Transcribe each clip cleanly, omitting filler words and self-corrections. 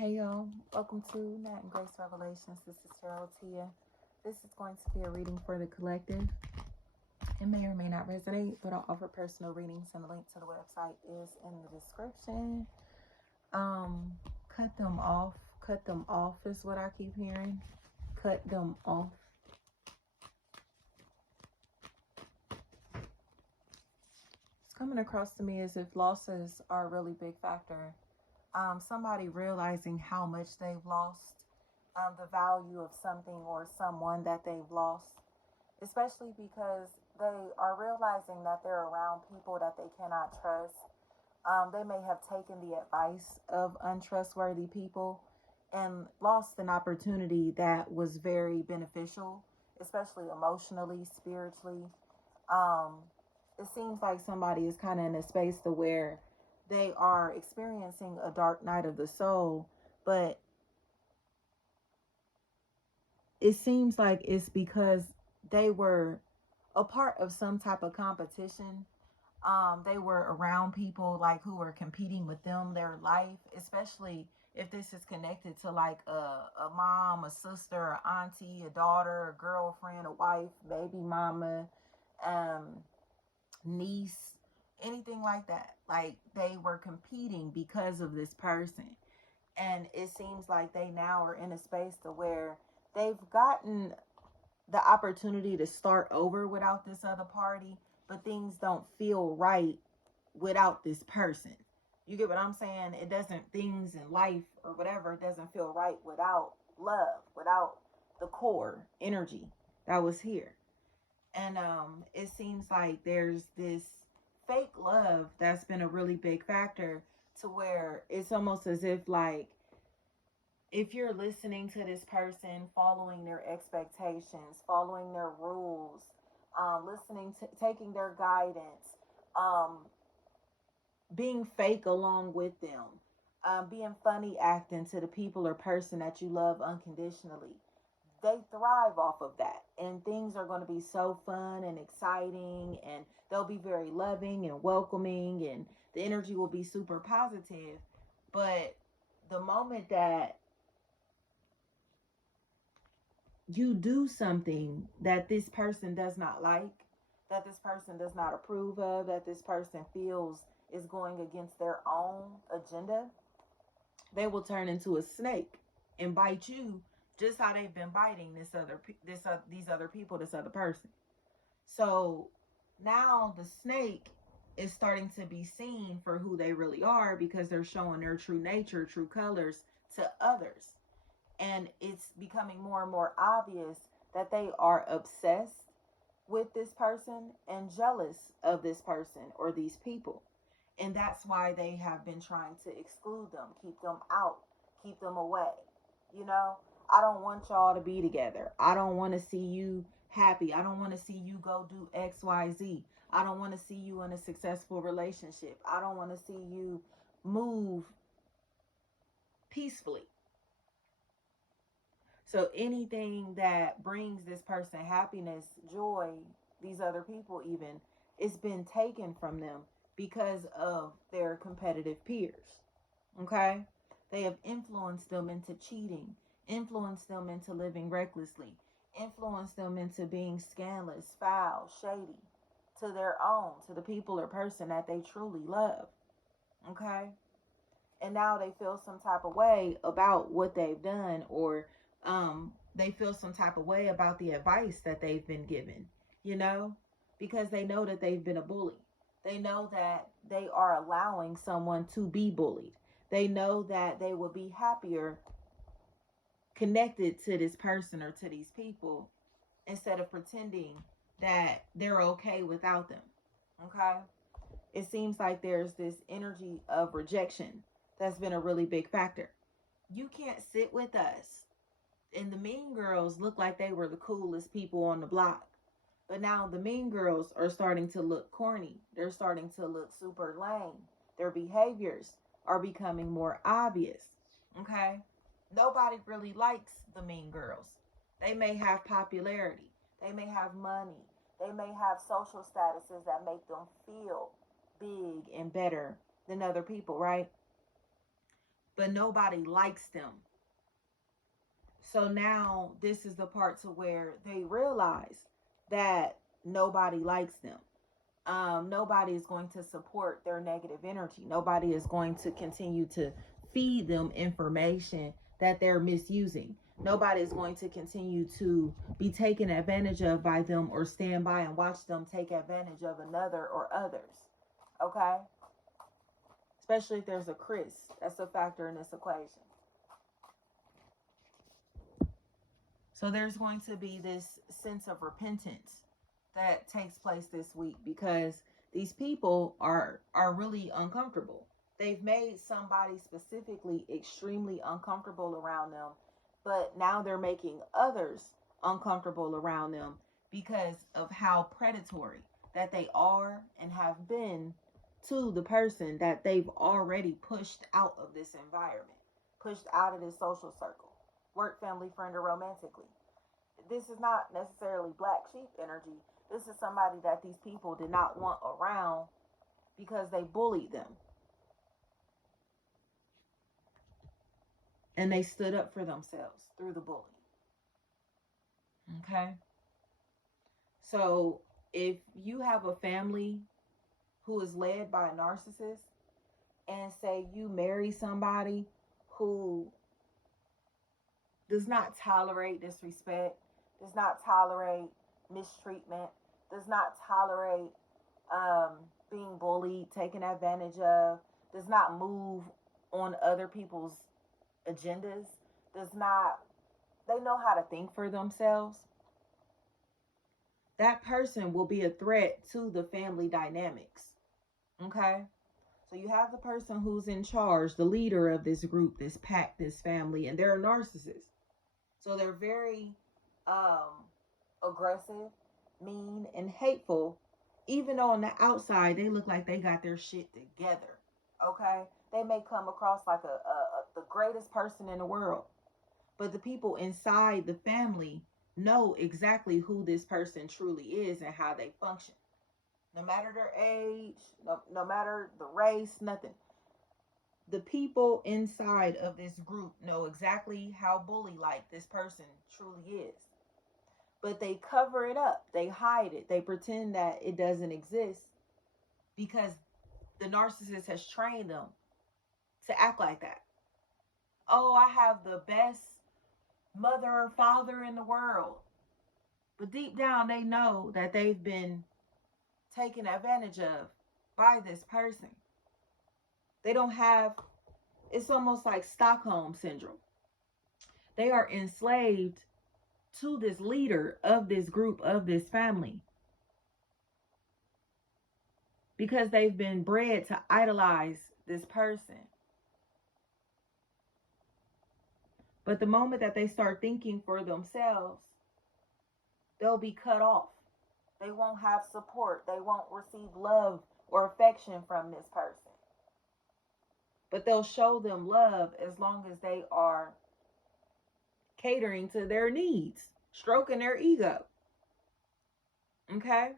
Hey y'all, welcome to Nat and Grace Revelations. This is Cheryl Tia. This is going to be a reading for the collective. It may or may not resonate, but I'll offer personal readings, and the link to the website is in the description. Cut them off. Cut them off is what I keep hearing. Cut them off. It's coming across to me as if losses are a really big factor. Somebody realizing how much they've lost, the value of something or someone that they've lost, especially because they are realizing that they're around people that they cannot trust. They may have taken the advice of untrustworthy people and lost an opportunity that was very beneficial, especially emotionally, spiritually. Um, it seems like somebody is kind of in a space to where they are experiencing a dark night of the soul, but it seems like it's because they were a part of some type of competition. They were around people like who were competing with them, their life, especially if this is connected to like a mom, a sister, a auntie, a daughter, a girlfriend, a wife, baby mama, um, niece, anything like that. Like they were competing because of this person. And it seems like they now are in a space to where they've gotten the opportunity to start over without this other party, but things don't feel right without this person. You get what I'm saying? It doesn't, things in life or whatever, it doesn't feel right without love, without the core energy that was here. And it seems like there's this fake love that's been a really big factor, to where it's almost as if like if you're listening to this person, following their expectations, following their rules, listening to taking their guidance, um, being fake along with them, being funny acting to the people or person that you love unconditionally, they thrive off of that. And things are going to be so fun and exciting, and they'll be very loving and welcoming, and the energy will be super positive. But the moment that you do something that this person does not like, that this person does not approve of, that this person feels is going against their own agenda, they will turn into a snake and bite you just how they've been biting these other people, this other person. So now the snake is starting to be seen for who they really are, because they're showing their true nature, true colors to others. And it's becoming more and more obvious that they are obsessed with this person and jealous of this person or these people. And that's why they have been trying to exclude them, keep them out, keep them away. You know, I don't want y'all to be together. I don't want to see you happy. I don't want to see you go do XYZ. I don't want to see you in a successful relationship. I don't want to see you move peacefully. So anything that brings this person happiness, joy, these other people even, it's been taken from them because of their competitive peers. Okay? They have influenced them into cheating, influenced them into living recklessly, influenced them into being scandalous, foul, shady to their own, to the people or person that they truly love. Okay? And now they feel some type of way about what they've done, or they feel some type of way about the advice that they've been given, you know, because they know that they've been a bully. They know that they are allowing someone to be bullied. They know that they will be happier connected to this person or to these people, instead of pretending that they're okay without them. Okay? It seems like there's this energy of rejection that's been a really big factor. You can't sit with us. And the mean girls look like they were the coolest people on the block. But now the mean girls are starting to look corny. They're starting to look super lame. Their behaviors are becoming more obvious. Okay? Nobody really likes the mean girls. They may have popularity. They may have money. They may have social statuses that make them feel big and better than other people, right? but nobody likes them. So now this is the part to where they realize that nobody likes them. Nobody is going to support their negative energy. Nobody is going to continue to feed them information that they're misusing. Nobody is going to continue to be taken advantage of by them or stand by and watch them take advantage of another or others. Okay? Especially if there's a Chris. That's a factor in this equation. So there's going to be this sense of repentance that takes place this week because these people are really uncomfortable. They've made somebody specifically extremely uncomfortable around them, but now they're making others uncomfortable around them because of how predatory that they are and have been to the person that they've already pushed out of this environment, pushed out of this social circle, work, family, friend, or romantically. This is not necessarily black sheep energy. This is somebody that these people did not want around because they bullied them. And they stood up for themselves through the bullying. Okay? So if you have a family who is led by a narcissist, and say you marry somebody who does not tolerate disrespect, does not tolerate mistreatment, does not tolerate being bullied, taken advantage of, does not move on other people's agendas, they know how to think for themselves. That person will be a threat to the family dynamics. Okay? So you have the person who's in charge, the leader of this group, this pack, this family, and they're a narcissist. So they're very aggressive, mean, and hateful, even though on the outside they look like they got their shit together. Okay? They may come across like the greatest person in the world, but the people inside the family know exactly who this person truly is and how they function. No matter their age, no matter the race, nothing. The people inside of this group know exactly how bully-like this person truly is. But they cover it up. They hide it. They pretend that it doesn't exist because the narcissist has trained them to act like that. Oh, I have the best mother or father in the world. But deep down, they know that they've been taken advantage of by this person. They don't have, it's almost like Stockholm syndrome. They are enslaved to this leader of this group, of this family, because they've been bred to idolize this person. But the moment that they start thinking for themselves, they'll be cut off. They won't have support. They won't receive love or affection from this person. But they'll show them love as long as they are catering to their needs, stroking their ego. Okay?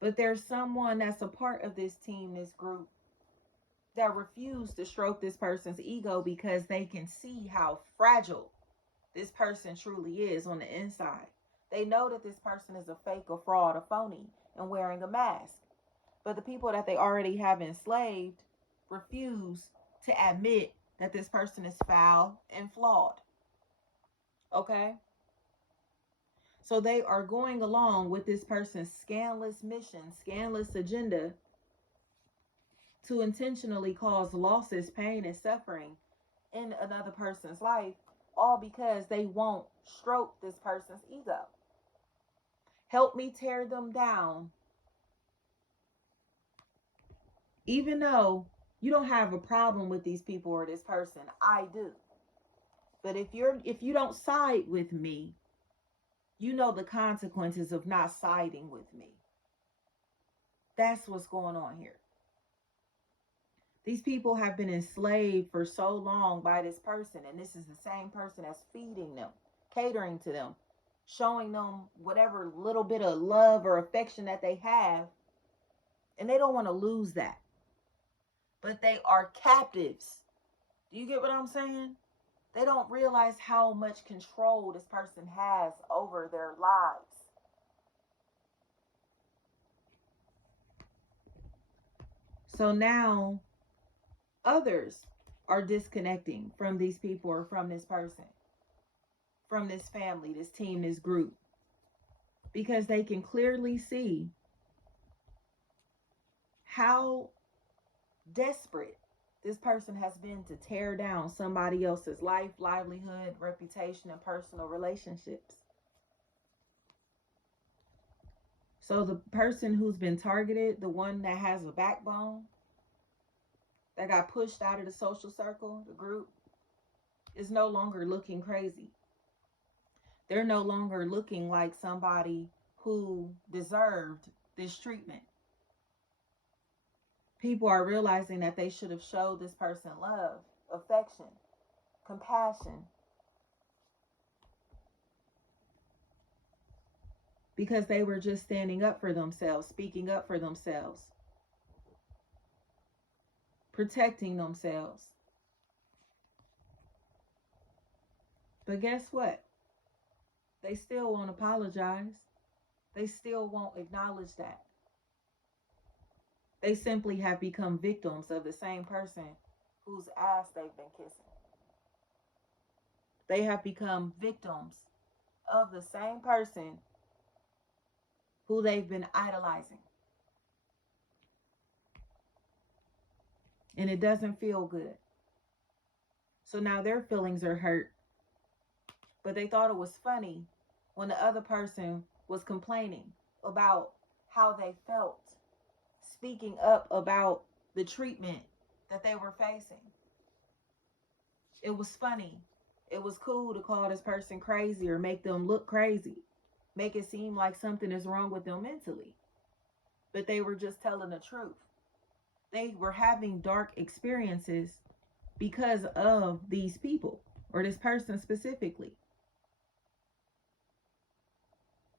But there's someone that's a part of this team, this group, that refuse to stroke this person's ego because they can see how fragile this person truly is on the inside. They know that this person is a fake, a fraud, a phony, and wearing a mask. But the people that they already have enslaved refuse to admit that this person is foul and flawed. Okay? So they are going along with this person's scandalous mission, scandalous agenda to intentionally cause losses, pain, and suffering in another person's life, all because they won't stroke this person's ego. Help me tear them down. Even though you don't have a problem with these people or this person, I do. But if you don't side with me, you know the consequences of not siding with me. That's what's going on here. These people have been enslaved for so long by this person, and this is the same person that's feeding them, catering to them, showing them whatever little bit of love or affection that they have, and they don't want to lose that. but they are captives. Do you get what I'm saying? They don't realize how much control this person has over their lives. So now others are disconnecting from these people or from this person, from this family, this team, this group, because they can clearly see how desperate this person has been to tear down somebody else's life, livelihood, reputation, and personal relationships. So the person who's been targeted, the one that has a backbone, that got pushed out of the social circle, the group, is no longer looking crazy. They're no longer looking like somebody who deserved this treatment. People are realizing that they should have showed this person love, affection, compassion, because they were just standing up for themselves, speaking up for themselves, protecting themselves. But guess what? They still won't apologize. They still won't acknowledge that. They simply have become victims of the same person whose ass they've been kissing. They have become victims of the same person who they've been idolizing. And it doesn't feel good. So now their feelings are hurt. But they thought it was funny when the other person was complaining about how they felt, speaking up about the treatment that they were facing. It was funny. It was cool to call this person crazy or make them look crazy, make it seem like something is wrong with them mentally. But they were just telling the truth. They were having dark experiences because of these people or this person specifically.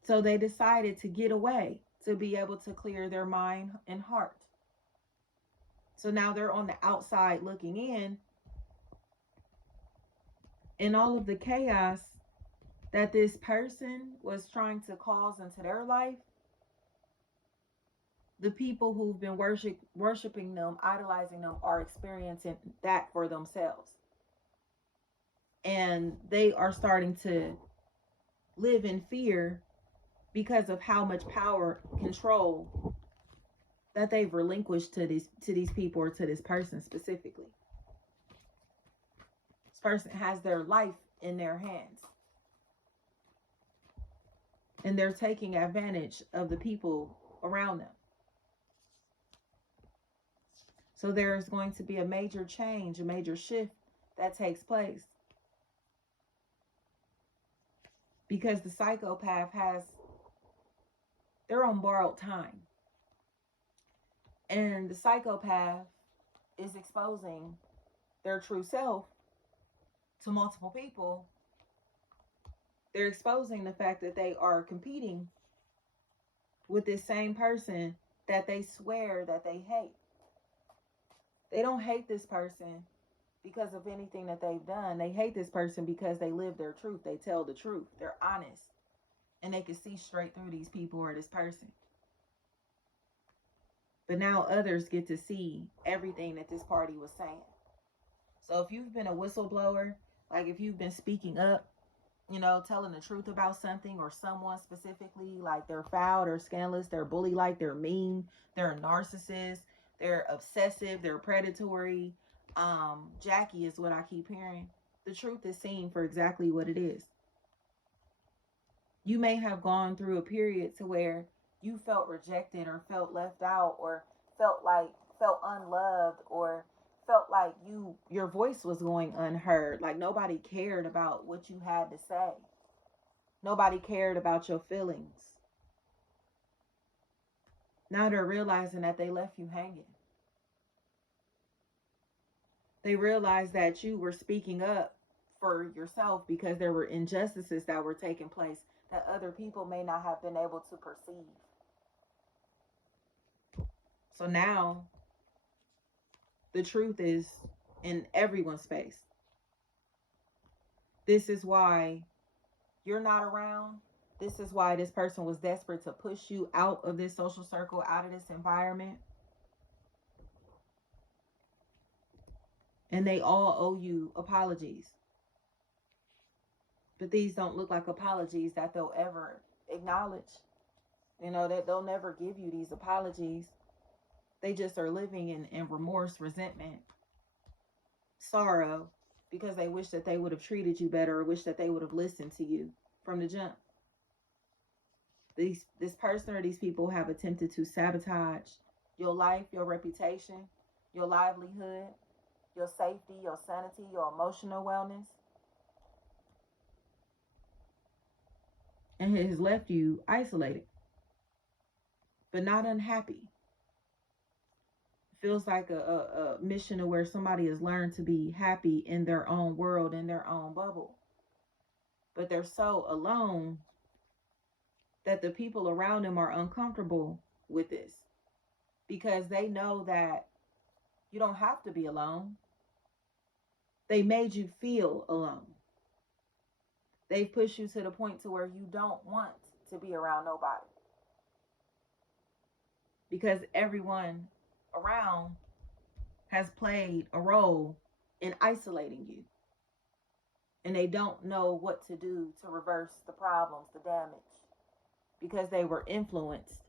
So they decided to get away to be able to clear their mind and heart. So now they're on the outside looking in, and all of the chaos that this person was trying to cause into their life, the people who've been worshiping them, idolizing them, are experiencing that for themselves. And they are starting to live in fear because of how much power, control that they've relinquished to these people or to this person specifically. This person has their life in their hands. And they're taking advantage of the people around them. So there is going to be a major change, a major shift that takes place. Because the psychopath they're on borrowed time. And the psychopath is exposing their true self to multiple people. They're exposing the fact that they are competing with this same person that they swear that they hate. They don't hate this person because of anything that they've done. They hate this person because they live their truth. They tell the truth. They're honest. And they can see straight through these people or this person. But now others get to see everything that this party was saying. So if you've been a whistleblower, like if you've been speaking up, telling the truth about something or someone specifically, like they're foul, they're scandalous, they're bully-like, they're mean, they're a narcissist, they're obsessive, they're predatory. Jackie is what I keep hearing. The truth is seen for exactly what it is. You may have gone through a period to where you felt rejected or felt left out or felt unloved or felt like your voice was going unheard, like nobody cared about what you had to say. Nobody cared about your feelings. Now they're realizing that they left you hanging. They realized that you were speaking up for yourself because there were injustices that were taking place that other people may not have been able to perceive. So now The truth is in everyone's face. This is why you're not around. This is why this person was desperate to push you out of this social circle, out of this environment. And they all owe you apologies. But these don't look like apologies that they'll ever acknowledge. You know, that they'll never give you these apologies. They just are living in remorse, resentment, sorrow, because they wish that they would have treated you better, or wish that they would have listened to you from the jump. This person or these people have attempted to sabotage your life, your reputation, your livelihood, your safety, your sanity, your emotional wellness. And it has left you isolated, but not unhappy. It feels like a mission to where somebody has learned to be happy in their own world, in their own bubble. But they're so alone that the people around them are uncomfortable with this, because they know that you don't have to be alone. They made you feel alone. They've pushed you to the point to where you don't want to be around nobody, because everyone around has played a role in isolating you, and they don't know what to do to reverse the problems, the damage, because they were influenced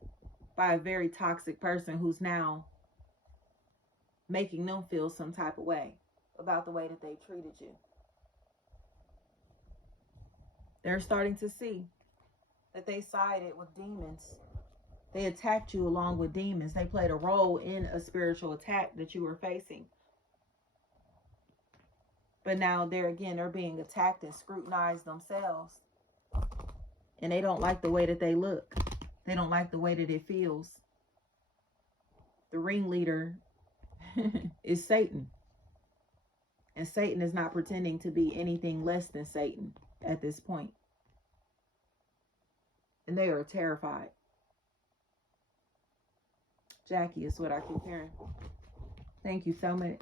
by a very toxic person who's now making them feel some type of way about the way that they treated you. They're starting to see that they sided with demons. They attacked you along with demons. They played a role in a spiritual attack that you were facing. But now they're being attacked and scrutinized themselves. And they don't like the way that they look. They don't like the way that it feels. The ringleader is Satan. And Satan is not pretending to be anything less than Satan at this point. And they are terrified. Jackie is what I keep hearing. Thank you so much.